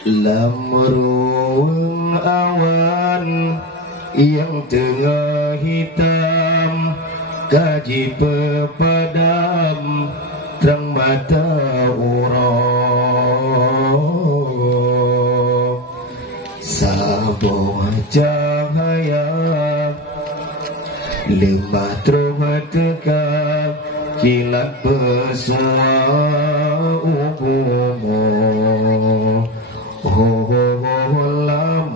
Lamruang awan yang tengah hitam, gaji pepadam terang mata urang. Sabuh cahaya lemah terus tegak, kilat besua ubumu.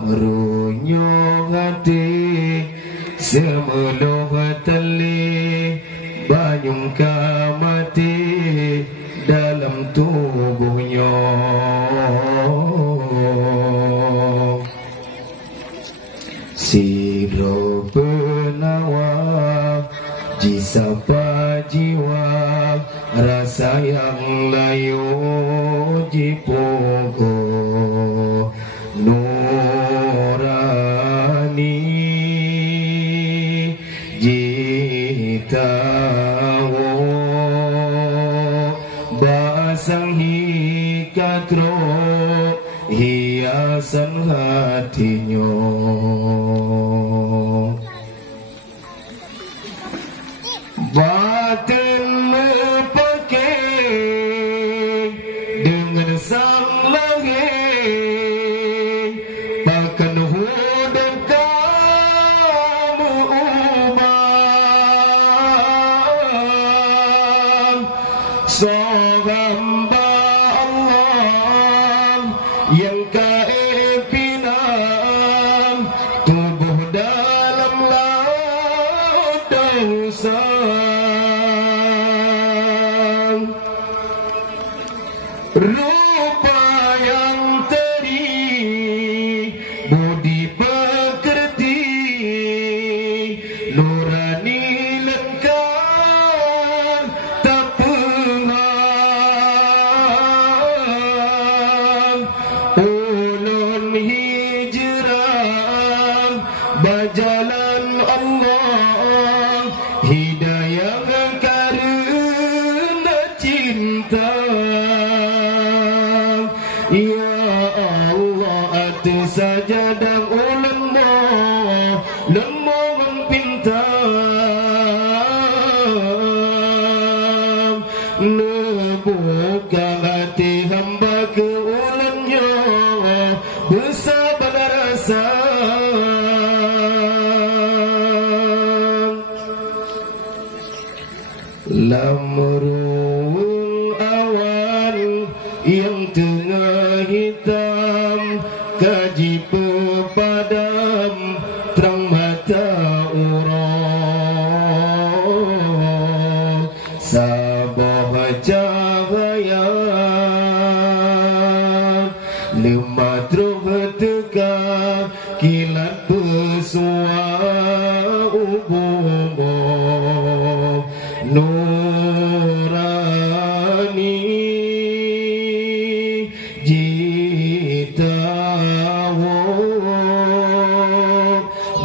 Lamrunyong hati semeluh tali, banyung mati dalam tubuhnya. Siro penawa jisapa jiwa, rasa yang layu jipogo nurani jitawo basang hikatro hiasan hatinya. Batin mepakai dengan sang langit, bahkan hudan kamu ubah. Hamba Allah yang kepinang, tubuh dalam laut dosa. Rupa yang teri, budi pekerti, nurani lengkap tak pengham. Ulun hijrah berjalan Allah, hidayah karena cinta. Ya Allah, atas sajadah ulama lemah pintar, nebuka hati hamba ke ulannya, bersabar rasa. Lamruang awan yang tengah hitam, gaji pepadam terang mata urang. Sabuh cahaya lemah terus tegak, kilat besua ubumu nurani jitawo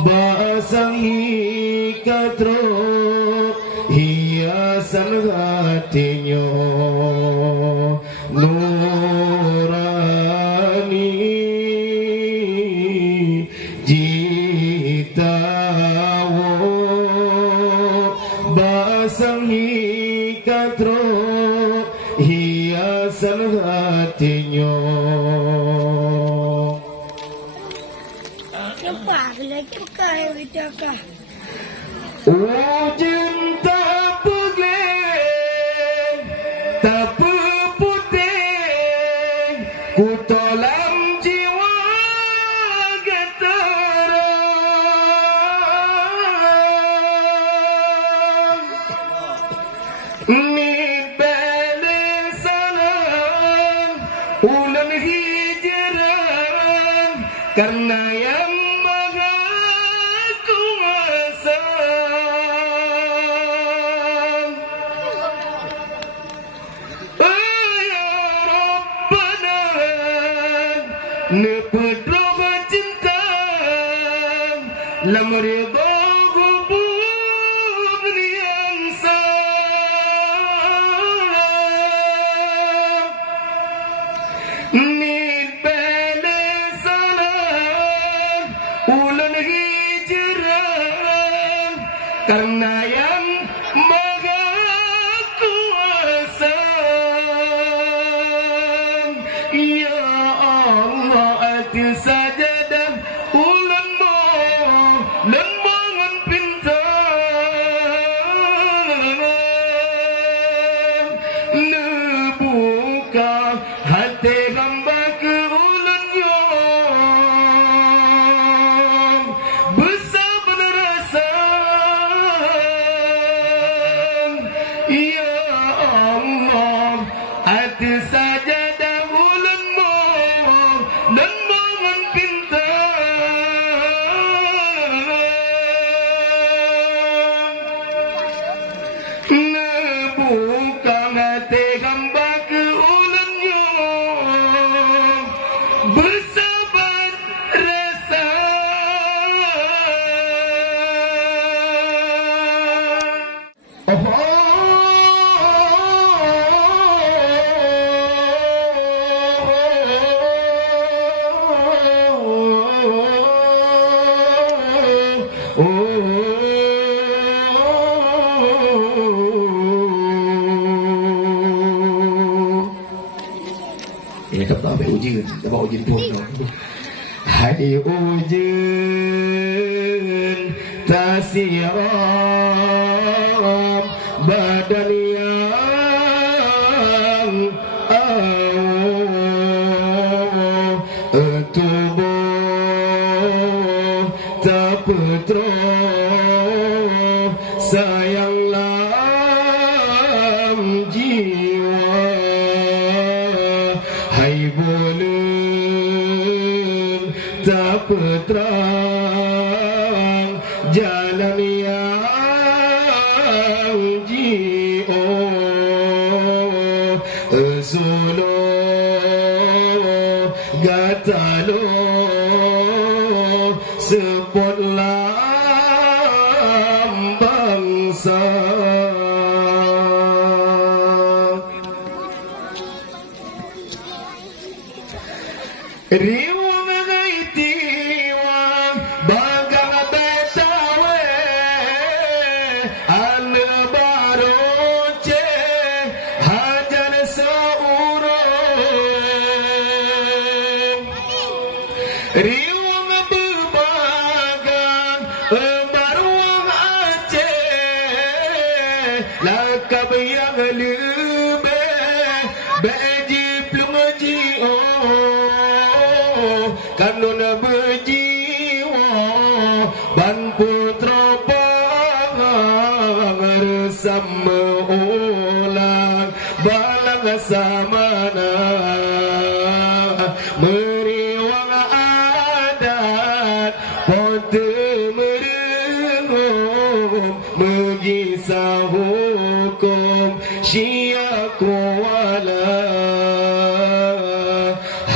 basahi katro hiasan hatinya. Nurani jitawo basahi katro hiasan hatinya. Ujung tak pergi, tak putih, ku dalam jiwa geterang. Ni beli sana ulan hijrah, karena yang maha kuasa. Nepedroh cinta lam ridha hubub yang sah. Ni ben hati sajadah ulan mo lembangan pintar nebuka hati hamba ke ulan yo besar rasa ya Allah hati sajadah ulan mo lembangan pintar nebuka hati hamba ke ulan yo bersabar rasa Ini tak tahu ujian, tak bawa ujian pun. Hai ujian tasiram badan yang tubuh tak putra sayanglah jiwa. Hai bulan tak terang jalan yang jio solo gatalo sepotlah bangsa. Riwang gaitiwang bagang betawe ane baroce hajar seurung riwang bebagang baruang Aceh lakab yang lebih beji plung jio kanun berjiwa ban putra pangar sama ulang balang samana meriwang adat pote merengum mengisah hukum syiak wala.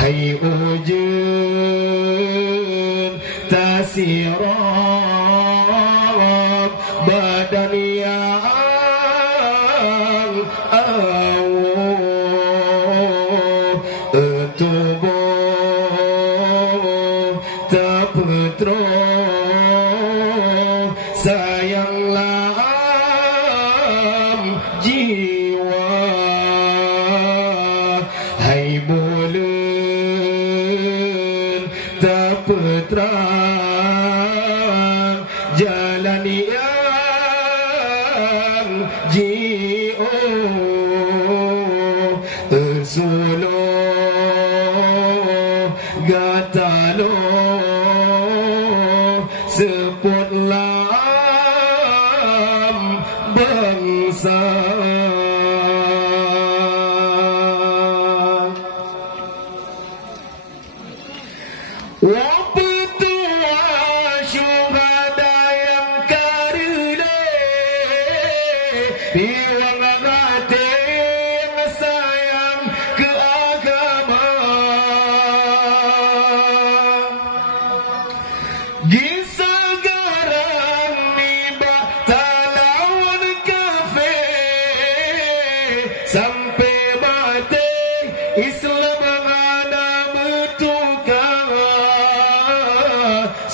Hai ujian tasiram badan yang tubuh tak putra sayanglah jiwa. Hai bulan tak terang jalan yang jio solo gatalo sepotlah bangsa. Wapetua syuhada yang karile Iwang hati yang sayang ke agama Gisal garang niba talawan kafe sampai mati Islam ada bertukar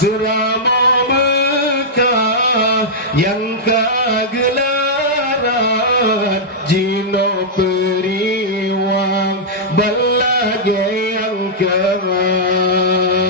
Surama Mekah yang kegelaran Jino periwang balagai yang kerang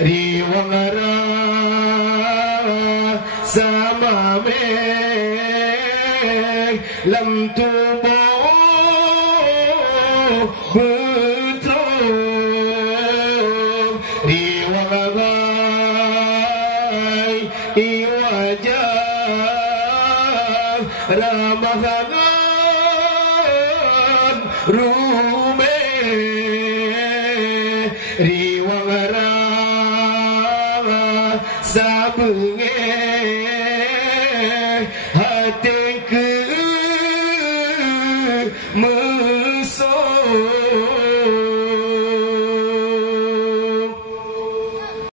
riwangara sama me lam tubuh betul riwangara iwajah ramahan rume riwangara sabunge hati ke mesoi